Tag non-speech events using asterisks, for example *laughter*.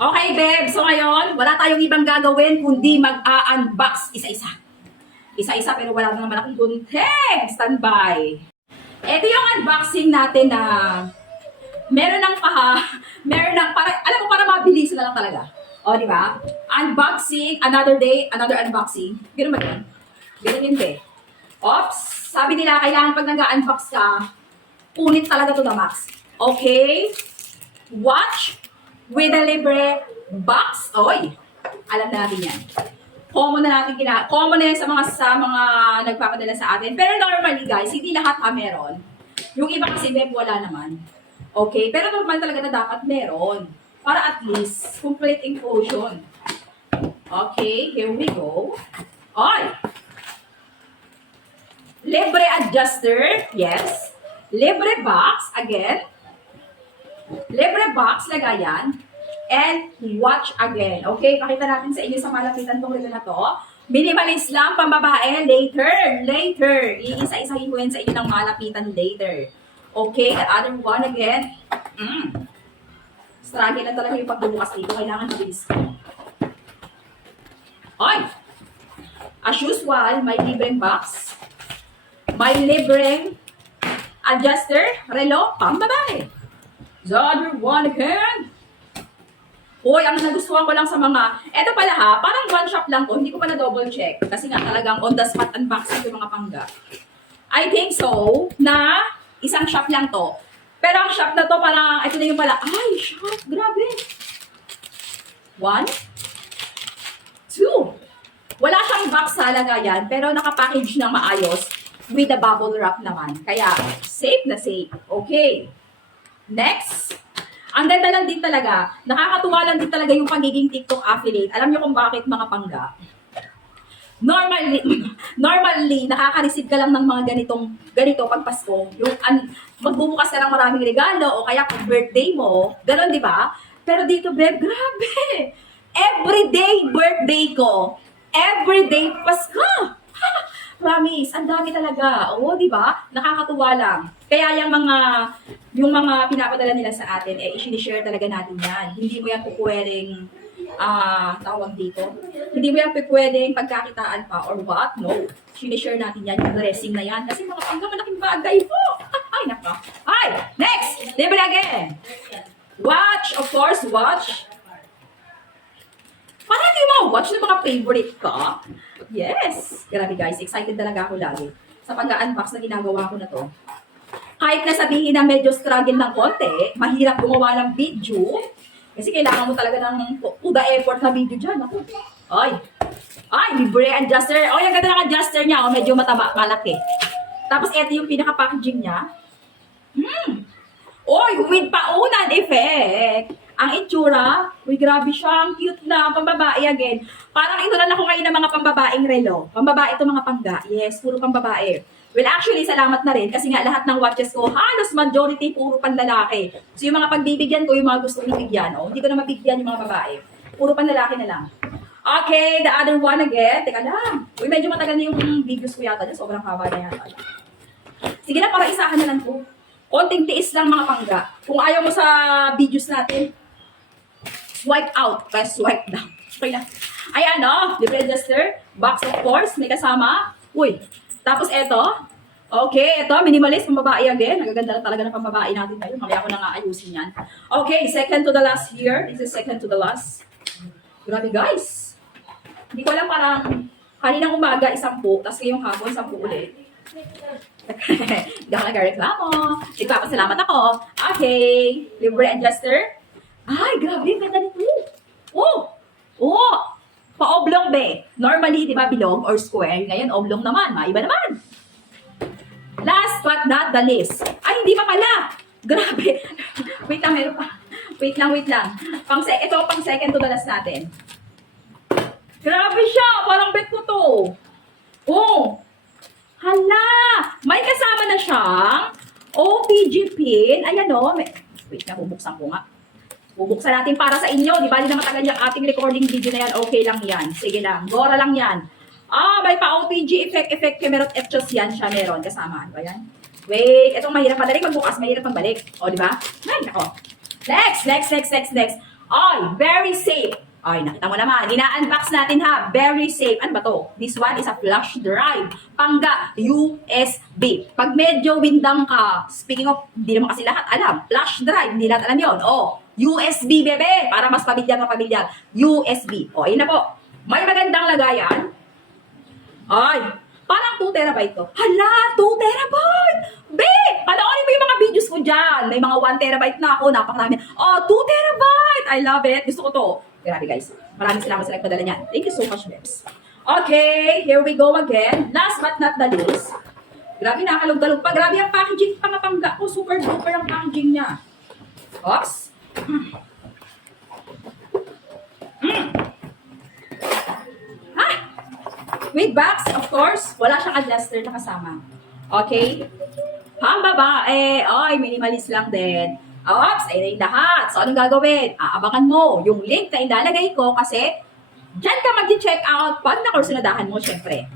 Okay, babe. So ngayon, wala tayong ibang gagawin kundi mag-unbox isa-isa. Isa-isa pero wala na naman akong gunting. Standby. Ito yung unboxing natin na meron ng paha, *laughs* meron ng para, alam mo, para mabilis na lang talaga. O, di ba? Unboxing, another day, another unboxing. Ganun ba yun? Ganun yun, be. Oops! Sabi nila, kailangan pag nag-unbox ka, punit talaga to the max. Okay? Watch with a libre box. Oy! Alam na natin yan. Common na natin kina common na yan sa mga sa mga nagpapadala sa atin. Pero normally guys, hindi lahat pa meron. Yung iba kasi web wala naman. Okay, pero normal talaga na dapat meron. Para at least complete inclusion. Okay, here we go. Oy! Libre adjuster, yes. Libre box, again. Libre box, lagayan. And watch again. Okay, pakita natin sa inyo sa malapitan tong relo na to. Minimalist lang, pambabae, later, later. Iisa-isahin ko yan sa inyo ng malapitan later. Okay, the other one again. Mm. Struggle na talaga yung pagbubukas dito. Kailangan mabilis ko. Oy! As usual, may libreng box. May libreng adjuster, relo, pambabae. The one again. Uy, ang nagustuhan ko lang sa mga, eto pala ha, parang one shop lang to, hindi ko pa na double check. Kasi nga talagang on the spot unboxing yung mga pangga. I think so, na isang shop lang to. Pero ang shop na to parang, ito na yung pala, ay, shop, grabe. One, two. Wala siyang box sa lagayan, pero nakapackage ng maayos with the bubble wrap naman. Kaya, safe na safe. Okay. Next. Ang ganda lang din talaga, nakakatuwa lang din talaga yung pagiging TikTok affiliate. Alam niyo kung bakit mga pangga? Normally, *clears throat* normally, nakaka-receive ka lang ng mga ganitong, ganito pag Pasko. Yung an, magbubukas ka ng maraming regalo o kaya pag birthday mo, ganon di ba? Pero dito, Beb, grabe! Everyday birthday ko. Everyday Pasko. Promise, ang dami talaga. Oo, di ba? Nakakatuwa lang. Kaya yung mga yung mga pinapadala nila sa atin, eh, i-share talaga natin yan. Hindi mo yan pupwedeng ah tawag dito. Hindi mo yan pupwedeng pagkakitaan pa or what? No. Sinishare natin yan, yung dressing na yan. Kasi mga pangga malaking bagay po. *laughs* Ay, naka. Ay, next! Libre again. Watch, of course, watch. Watch ng mga favorite ka. Yes! Grabe guys, excited talaga ako lagi. Sa pag-unbox na ginagawa ko na to. Kahit na sabihin na medyo struggle ng konti, mahirap gumawa ng video. Kasi kailangan mo talaga ng to effort na video dyan. Ako. Ay! Ay, libre adjuster. Oh, yung ganda ng adjuster niya. Oh, medyo mataba, malaki. Tapos, ito yung pinaka-packaging niya. Hmm. Oy, with paunan effect. Ang itsura, uy, grabe siya. Ang cute na. Pambabae again. Parang lang ako ngayon ng mga pambabaeng relo. Pambabae ito mga pangga. Yes, puro pambabae. Well, actually, salamat na rin kasi nga lahat ng watches ko, halos majority puro panlalaki. So, yung mga pagbibigyan ko, yung mga gusto kong ibigyan, oh, hindi ko na mabigyan yung mga babae. Puro panlalaki na lang. Okay, the other one again. Teka lang. Uy, medyo matagal na yung videos ko yata. Sobrang haba na yata. Sige na, para isahan na lang po. Konting tiis lang mga pangga. Kung ayaw mo sa videos natin, swipe out. Kaya swipe down. Okay na. Ayan, oh. Libre adjuster. Box of course. May kasama. Uy. Tapos eto. Okay, ito, minimalist, pambabae again. Nagaganda na talaga ng pambabae natin tayo. Mamaya ko na nga ayusin yan. Okay, second to the last here. This is second to the last. Grabe guys. Hindi ko alam parang kaninang umaga isang po, tapos ngayong hapon isang po ulit. *laughs* Hindi ako nagreklamo. Nagpapasalamat ako. Okay. Libre adjuster. Ay, grabe. Ganda nito. Oh! Oh! Pa-oblong be. Normally, di ba, bilog or square. Ngayon, oblong naman. Maiba naman. Last but not the least. Ay, hindi pa pala. Grabe. *laughs* wait lang, meron pa. Wait lang, wait lang. Pang se ito pang second to the last natin. Grabe siya. Parang bet ko to. Oh. Hala. May kasama na siyang OPG pin. Ayan o. May... Wait na, bubuksan ko nga. Bubuksan natin para sa inyo. Di bali na matagal yung ating recording video na yan. Okay lang yan. Sige lang. Gora lang yan. Ah, may pa-OPG effect, effect, camerot, etchos yan siya meron. Kasama. Ano ba yan? Wait, itong mahirap madali magbukas, mahirap magbalik. O, di ba? Ay, nako. Next, next, next, next, next. Ay, very safe. Ay, nakita mo naman. Ina-unbox natin ha. Very safe. Ano ba to? This one is a flash drive. Pangga USB. Pag medyo windang ka, speaking of, hindi naman kasi lahat alam. Flash drive, hindi lahat alam yon. Oh, USB, bebe. Para mas pamilyar na pamilyar. USB. O, ayun na po. May magandang lagayan. Ay, parang 2 terabyte to. Hala, 2 terabyte! Be! Panoorin mo yung mga videos ko dyan. May mga 1 terabyte na ako. Napakarami. Oh, 2 terabyte! I love it. Gusto ko to. Grabe guys. Maraming salamat sa nagpadala niyan. Thank you so much, Bebs. Okay, here we go again. Last but not the least. Grabe, nakakalog-galog pa. Grabe ang packaging pangapangga ko. Super duper ang packaging niya. Oops. Mm. Mm. Ha? With box, of course, wala siyang adjuster na kasama. Okay? Pambaba, eh, ay, minimalist lang din. Oops, ayun na lahat. So, anong gagawin? Aabangan mo yung link na ilalagay ko kasi dyan ka mag-check out pag nakursunadahan mo, syempre.